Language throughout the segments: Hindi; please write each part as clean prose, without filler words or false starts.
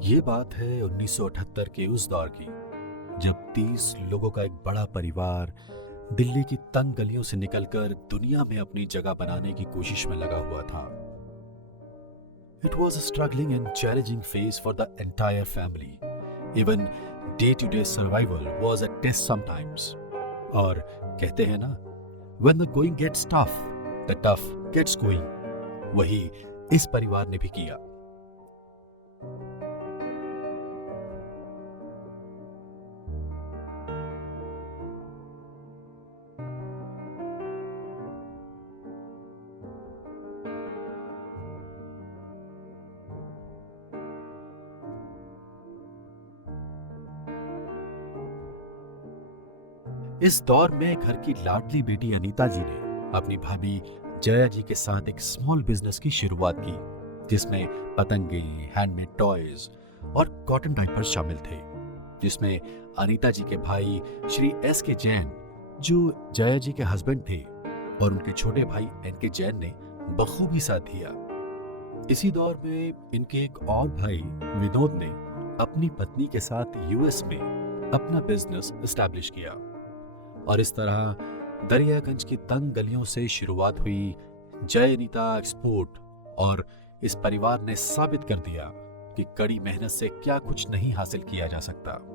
ये बात है 1978 के उस दौर की, जब 30 लोगों का एक बड़ा परिवार दिल्ली की तंग गलियों से निकलकर दुनिया में अपनी जगह बनाने की कोशिश में लगा हुआ था। It was a struggling and challenging phase for the entire family. Even day-to-day survival was a test sometimes. और कहते हैं ना, when the going gets tough, the tough gets going. वही इस परिवार ने भी किया। इस दौर में घर की लाडली बेटी अनीता जी ने अपनी भाभी जया जी के साथ एक स्मॉल बिजनेस की शुरुआत की, जिसमें पतंगे, हैंडमेड टॉयज और कॉटन डायपर्स शामिल थे। जिसमें अनीता जी के भाई श्री एस के जैन, जो जया जी के हस्बैंड थे, और उनके छोटे भाई एन के जैन ने बखूबी साथ दिया। इसी दौर में इनके एक और भाई विनोद ने अपनी पत्नी के साथ यूएस में अपना बिजनेस एस्टैब्लिश किया। और इस तरह दरियागंज की तंग गलियों से शुरुआत हुई जय अनीता एक्सपोर्ट। और इस परिवार ने साबित कर दिया कि कड़ी मेहनत से क्या कुछ नहीं हासिल किया जा सकता।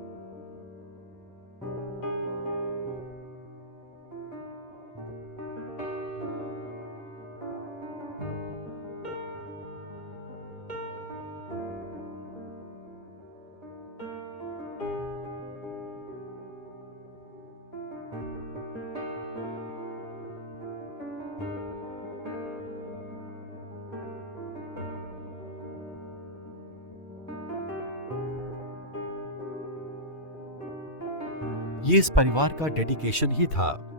ये इस परिवार का डेडिकेशन ही था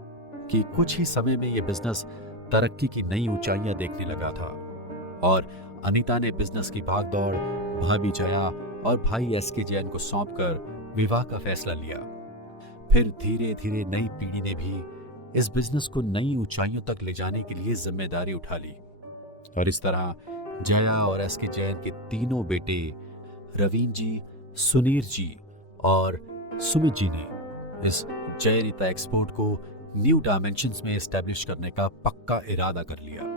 कि कुछ ही समय में ये बिजनेस तरक्की की नई ऊंचाइयां देखने लगा था। और अनीता ने बिजनेस की भागदौड़ भाभी जया और भाई एस के जैन को सौंपकर विवाह का फैसला लिया। फिर धीरे धीरे नई पीढ़ी ने भी इस बिजनेस को नई ऊंचाइयों तक ले जाने के लिए जिम्मेदारी उठा ली। और इस तरह जया और एस के जैन के तीनों बेटे रवीन जी, सुनीर जी और सुमित जी ने इस जय अनीता एक्सपोर्ट को न्यू डायमेंशंस में एस्टेब्लिश करने का पक्का इरादा कर लिया।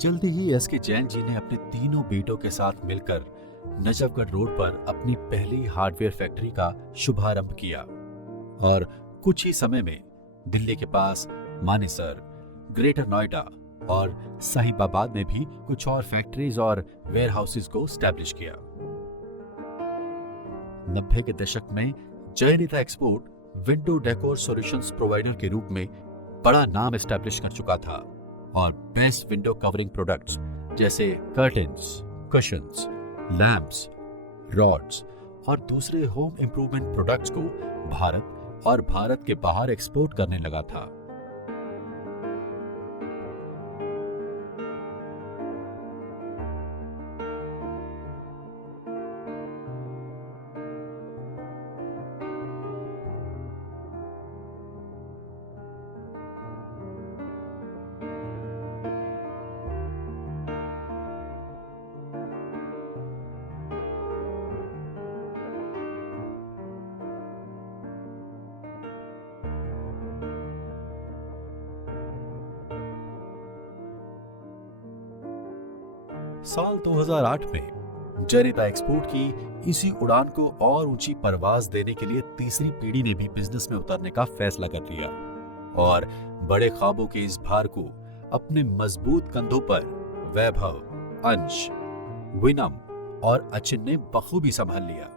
जल्दी ही एस के जैन जी ने अपने तीनों बेटों के साथ मिलकर नजफगढ़ रोड पर अपनी पहली हार्डवेयर फैक्ट्री का शुभारंभ किया। और कुछ ही समय में दिल्ली के पास मानेसर, ग्रेटर नोएडा और साहिबाबाद में भी कुछ और फैक्ट्रीज और वेयर हाउसेज को स्टैब्लिश किया। 90 के दशक में Jayneeta export window decor solutions provider के रूप में बड़ा नाम एस्टैब्लिश कर चुका था। और बेस्ट विंडो कवरिंग प्रोडक्ट्स जैसे कर्टेन्स, कुशन्स, लैंप्स, रॉड्स और दूसरे होम इंप्रूवमेंट प्रोडक्ट्स को भारत और भारत के बाहर एक्सपोर्ट करने लगा था। साल 2008 में जयनीता एक्सपोर्ट की इसी उड़ान को और ऊंची परवाज देने के लिए तीसरी पीढ़ी ने भी बिजनेस में उतरने का फैसला कर लिया। और बड़े ख्वाबों के इस भार को अपने मजबूत कंधों पर वैभव, अंश, विनम और अचिन ने बखूबी संभाल लिया।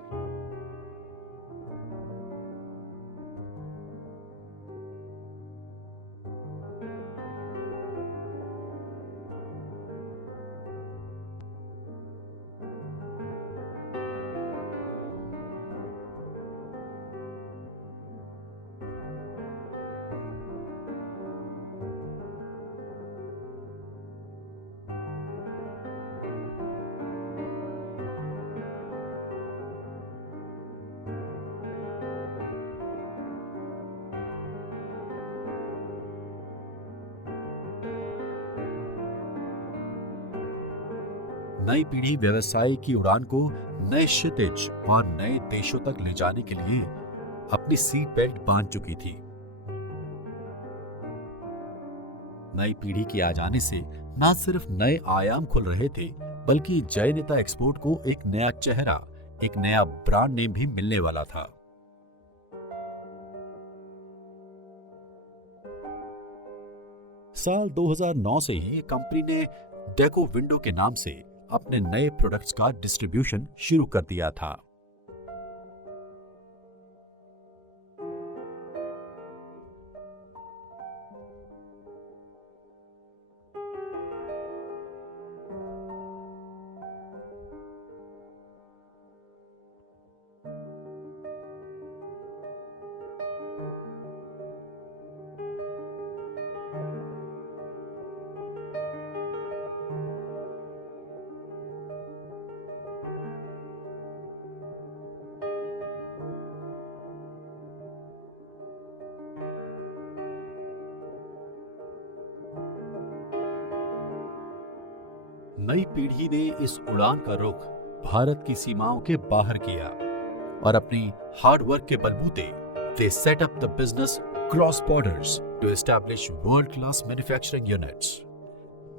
नई पीढ़ी व्यवसाय की उड़ान को नए क्षितिज और नए देशों तक ले जाने के लिए अपनी सीट बेल्ट बांध चुकी थी। नई पीढ़ी के आ जाने से न सिर्फ नए आयाम खुल रहे थे, बल्कि जयनेता एक्सपोर्ट को एक नया चेहरा, एक नया ब्रांड नेम भी मिलने वाला था। साल 2009 से ही कंपनी ने डेको विंडो के नाम से अपने नए प्रोडक्ट्स का डिस्ट्रीब्यूशन शुरू कर दिया था। नई पीढ़ी ने इस उड़ान का रुख भारत की सीमाओं के बाहर किया और अपनी हार्ड वर्क के बलबूते they set up the business cross borders to establish world class manufacturing units.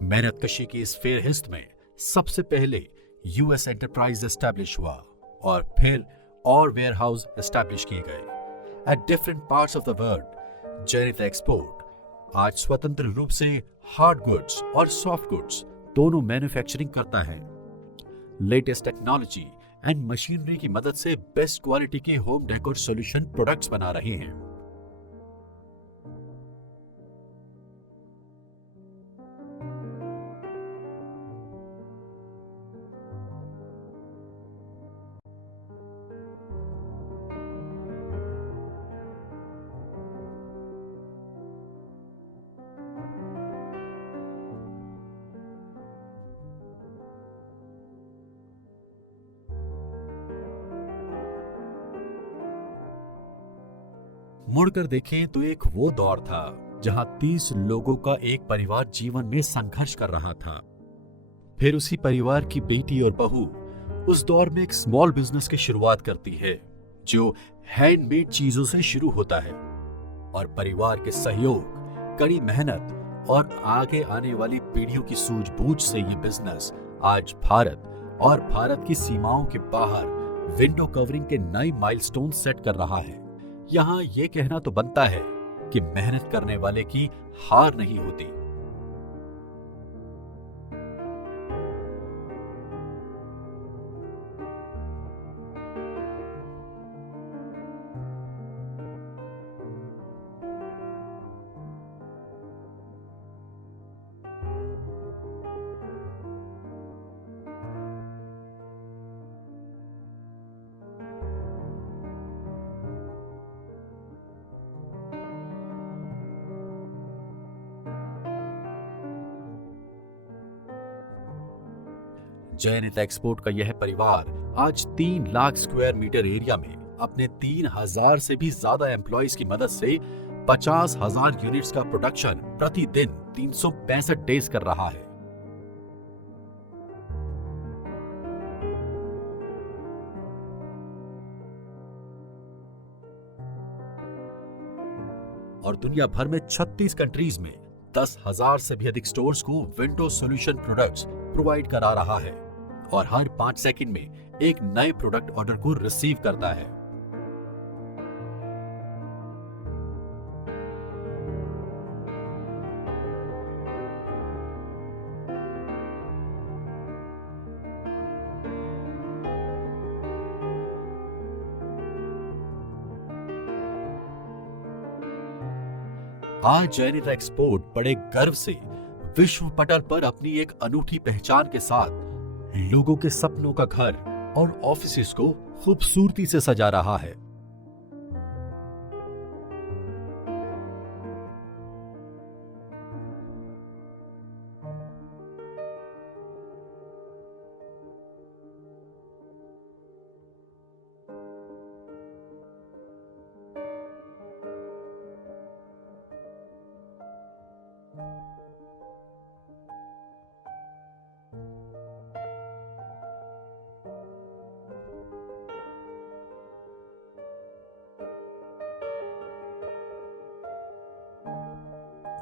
मेहनत कशी की इस फेरहिस्त में सबसे पहले यूएस एंटरप्राइज एस्टैब्लिश हुआ और फिर और वेयर हाउस एस्टैब्लिश किए गए at different parts of the world. Jayneeta export आज स्वतंत्र रूप से हार्ड गुड्स और सॉफ्ट गुड्स दोनों मैन्युफैक्चरिंग करता है। लेटेस्ट टेक्नोलॉजी एंड मशीनरी की मदद से बेस्ट क्वालिटी के होम डेकोर सॉल्यूशन प्रोडक्ट्स बना रहे हैं। मुड़कर देखें तो एक वो दौर था जहां 30 लोगों का एक परिवार जीवन में संघर्ष कर रहा था। फिर उसी परिवार की बेटी और बहू उस दौर में एक स्मॉल बिजनेस की शुरुआत करती है जो हैंडमेड चीजों से शुरू होता है और परिवार के सहयोग, कड़ी मेहनत और आगे आने वाली पीढ़ियों की सूझबूझ से ये बिजनेस आज भारत और भारत की सीमाओं के बाहर विंडो कवरिंग के नए माइलस्टोन सेट कर रहा है। यहां यह कहना तो बनता है कि मेहनत करने वाले की हार नहीं होती। जयनेता एक्सपोर्ट का यह परिवार आज 3 लाख स्क्वायर मीटर एरिया में अपने 3000 से भी ज्यादा एम्प्लॉइज की मदद से 50,000 यूनिट्स का प्रोडक्शन प्रतिदिन 365 डेज कर रहा है। और दुनिया भर में 36 कंट्रीज में 10,000 से भी अधिक स्टोर्स को विंडो सॉल्यूशन प्रोडक्ट्स प्रोवाइड करा रहा है और हर 5 सेकंड में एक नए प्रोडक्ट ऑर्डर को रिसीव करता है। आज जयनेता एक्सपोर्ट बड़े गर्व से विश्व पटल पर अपनी एक अनूठी पहचान के साथ लोगों के सपनों का घर और ऑफिसेस को खूबसूरती से सजा रहा है।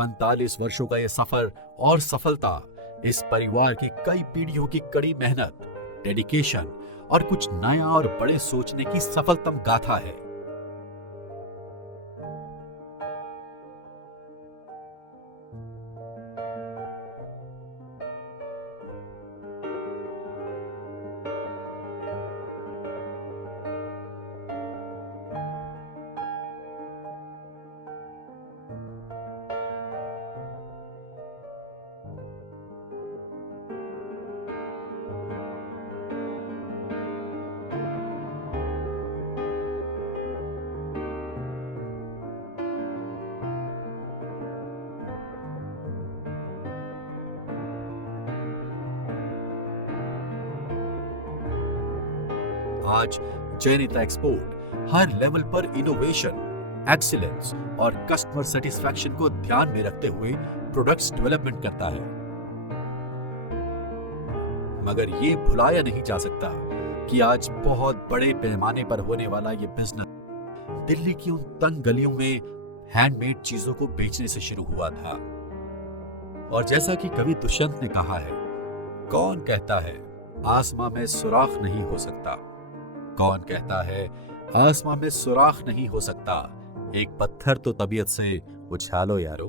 45 वर्षों का यह सफर और सफलता इस परिवार की कई पीढ़ियों की कड़ी मेहनत, डेडिकेशन और कुछ नया और बड़े सोचने की सफलतम गाथा है। आज जयनीता एक्सपोर्ट हर लेवल पर इनोवेशन, एक्सीलेंस और कस्टमर सेटिस्फैक्शन को ध्यान में रखते हुए प्रोडक्ट्स डेवलपमेंट करता है। मगर ये भुलाया नहीं जा सकता कि आज बहुत बड़े पैमाने पर होने वाला ये बिजनेस दिल्ली की उन तंग गलियों में हैंडमेड चीजों को बेचने से शुरू हुआ था। और जैसा कि कवि दुष्यंत ने कहा है, कौन कहता है आसमां में सुराख नहीं हो सकता, कौन कहता है आसमां में सुराख नहीं हो सकता, एक पत्थर तो तबीयत से उछालो यारो।